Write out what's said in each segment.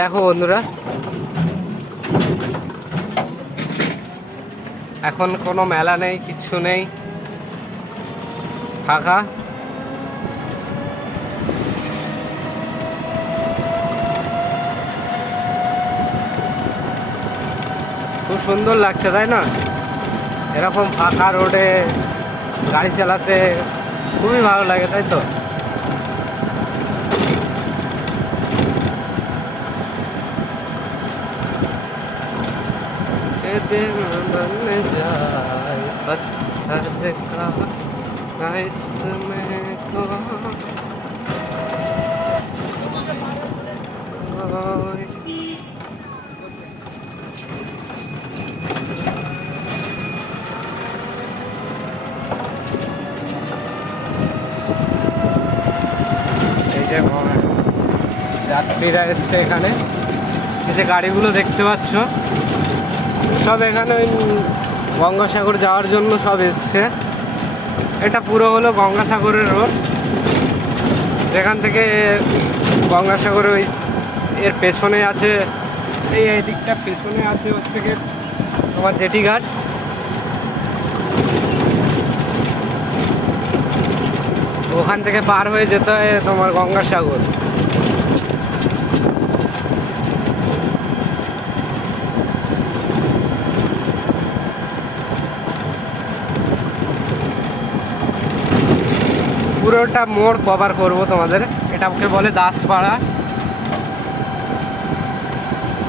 দেখো বন্ধুরা। এখন কোনো মেলা নেই, কিচ্ছু নেই। ফাঁকা। খুব সুন্দর লাগছে, তাই না? এরকম ফাঁকা রোডে গাড়ি চালাতে খুবই ভালো লাগে, তাই তো? के दिन बन जाए पत्थर का इसमें तो कोई এই যে যাত্রীরা এসছে এখানে এই যে গাড়িগুলো দেখতে পাচ্ছ সব এখানে ওই গঙ্গাসাগর যাওয়ার জন্য সব এসছে। এটা পুরো হলো গঙ্গাসাগরের রোড। যেখান থেকে গঙ্গাসাগর ওই এর পেছনে আছে, এই দিকটা পেছনে আছে হচ্ছে গিয়ে তোমার জেটি ঘাট। ওখান থেকে পার হয়ে যেতে হয় তোমার গঙ্গাসাগর। পুরোটা মোড় কভার করব তোমাদের। এটাকে বলে দাসপাড়া।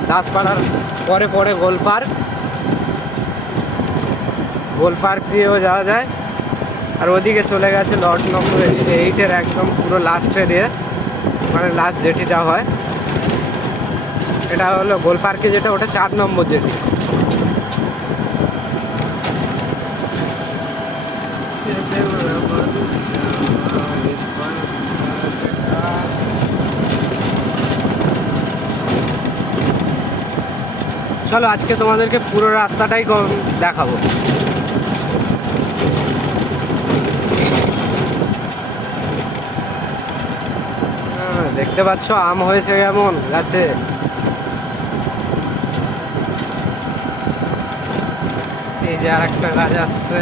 দাসপাড়ার পরে পরে গোল পার্ক। গোল পার্ক দিয়েও যাওয়া যায়। আর ওদিকে চলে গেছে লর্ড নম্বর এইটের একদম পুরো লাস্টে দিয়ে মানে লাস্ট জেটিটা হয়। এটা হলো গোল পার্কে যেটা, ওটা চার নম্বর জেটি চলো আজকে তোমাদেরকে পুরো রাস্তাটাই দেখাবো। দেখতে পাচ্ছ আম হয়েছে কেমন? গাছে। এই যে আর একটা গাছ আসছে।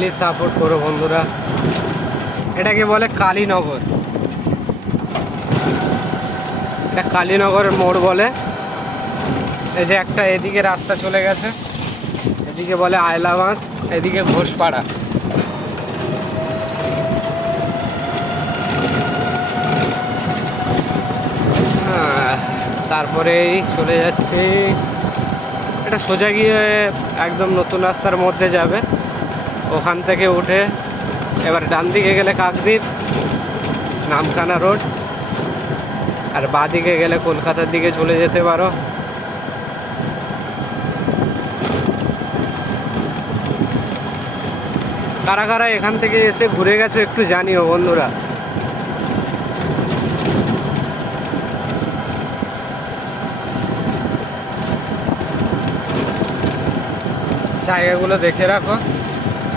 প্লিজ সাপোর্ট করো বন্ধুরা। এটাকে বলে কালীনগর। এটা কালীনগরের মোড় বলে। এই যে একটা এদিকে রাস্তা চলে গেছে এদিকে বলে আয়লাবাঁধ এদিকে ঘোষপাড়া। হ্যাঁ, তারপরেই চলে যাচ্ছি। এটা সোজা গিয়ে একদম নতুন রাস্তার মধ্যে যাবে। ওখান থেকে উঠে এবার ডান দিকে গেলে কাকদ্বীপ, নামখানা রোড, আর বাঁ দিকে গেলে কলকাতার দিকে চলে যেতে পারো। কারা কারা এখান থেকে এসে ঘুরে গেছো একটু জানিও বন্ধুরা। জায়গাগুলো দেখে রাখো।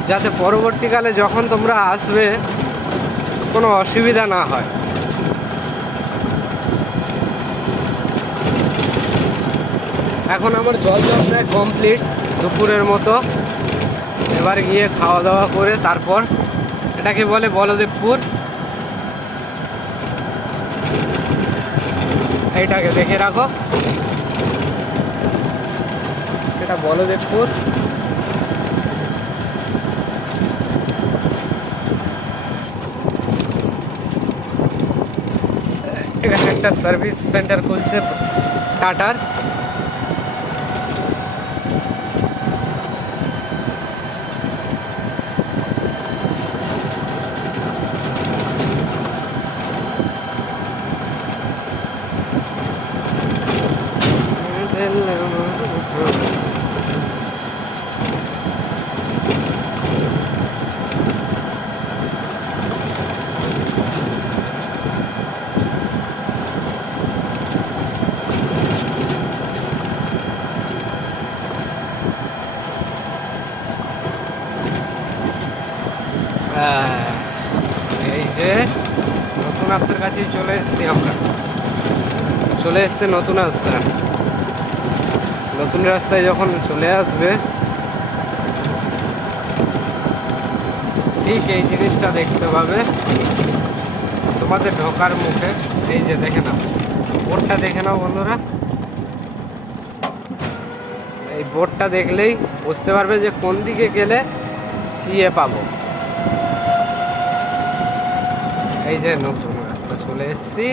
যাতে পরবর্তীকালে যখন তোমরা আসবে, কোনো অসুবিধা না হয়। এখন আমার জল জল প্রায় কমপ্লিট দুপুরের মতো। এবার গিয়ে খাওয়া দাওয়া করে তারপর এটাকে বলে বলদেবপুর। এইটাকে দেখে রাখো। এটা বলদেবপুর। এখানে একটা সার্ভিস সেন্টার খুলছে টাটার। যে নতুন রাস্তার কাছেই চলে এসেছি আমরা। চলে এসছে নতুন রাস্তা। নতুন রাস্তায় যখন চলে আসবে, ঠিক এই জিনিসটা দেখতে পাবে। তোমাদের ঢোকার মুখে, এই যে দেখে নাও, বোর্ডটা দেখে নাও বন্ধুরা। এই বোর্ডটা দেখলেই বুঝতে পারবে যে কোন দিকে গেলে কি এ পাবো। এই যে নতুন রাস্তা চলে এসছি।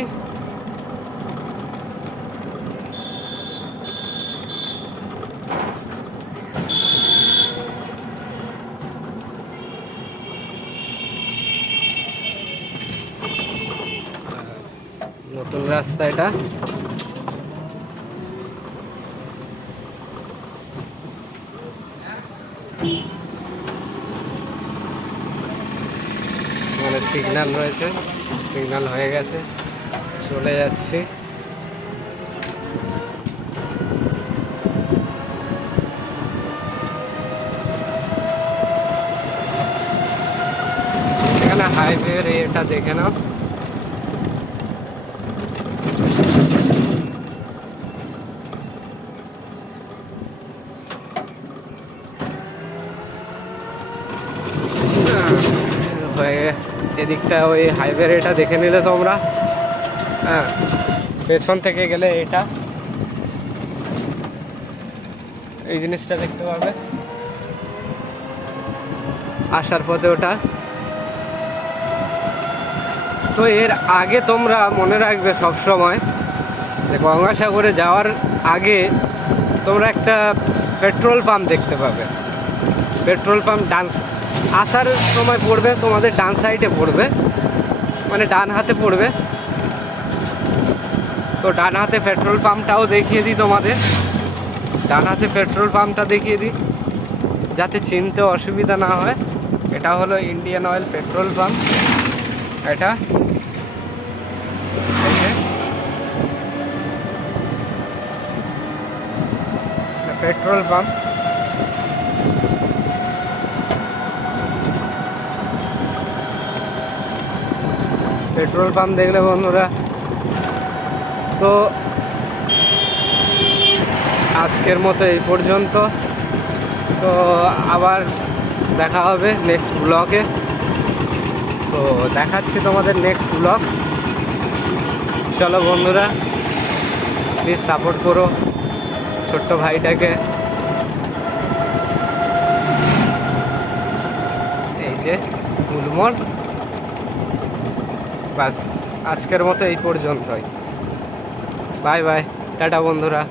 নতুন রাস্তা এটা। সিগন্যাল রয়েছে সিগনাল হয়ে গেছে। চলে যাচ্ছি। এখানে হাইওয়ের এটা দেখে নাও হয়ে এদিকটা ওই হাইওয়ের এটা দেখে নিলে তোমরা। হ্যাঁ পেছন থেকে গেলে এটা। এই জিনিসটা দেখতে পাবে। আসার পথে ওটা। তো এর আগে তোমরা মনে রাখবে সব সময় যে গঙ্গাসাগরে যাওয়ার আগে তোমরা একটা পেট্রোল পাম্প দেখতে পাবে। পেট্রোল পাম্প ডান্স আসার সময় পড়বে, তোমাদের ডান সাইডে পড়বে। মানে ডান হাতে পড়বে। তো ডান হাতে পেট্রোল পাম্পটাও দেখিয়ে দিই তোমাদের। ডান হাতে পেট্রোল পাম্পটা দেখিয়ে দিই, যাতে চিনতে অসুবিধা না হয়। এটা হলো ইন্ডিয়ান অয়েল পেট্রোল পাম্প এটা পেট্রোল পাম্প পেট্রোল পাম্প দেখলে বন্ধুরা। তো আজকের মতো এই পর্যন্ত। তো আবার দেখা হবে নেক্সট ব্লগে তো দেখাচ্ছি তোমাদের নেক্সট ব্লগ চলো বন্ধুরা প্লিজ সাপোর্ট করো ছোট্ট ভাইটাকে। এই যে স্কুল মোড় বাস আজকের মতো এই পর্যন্তই। বাই বাই টাটা বন্ধুরা।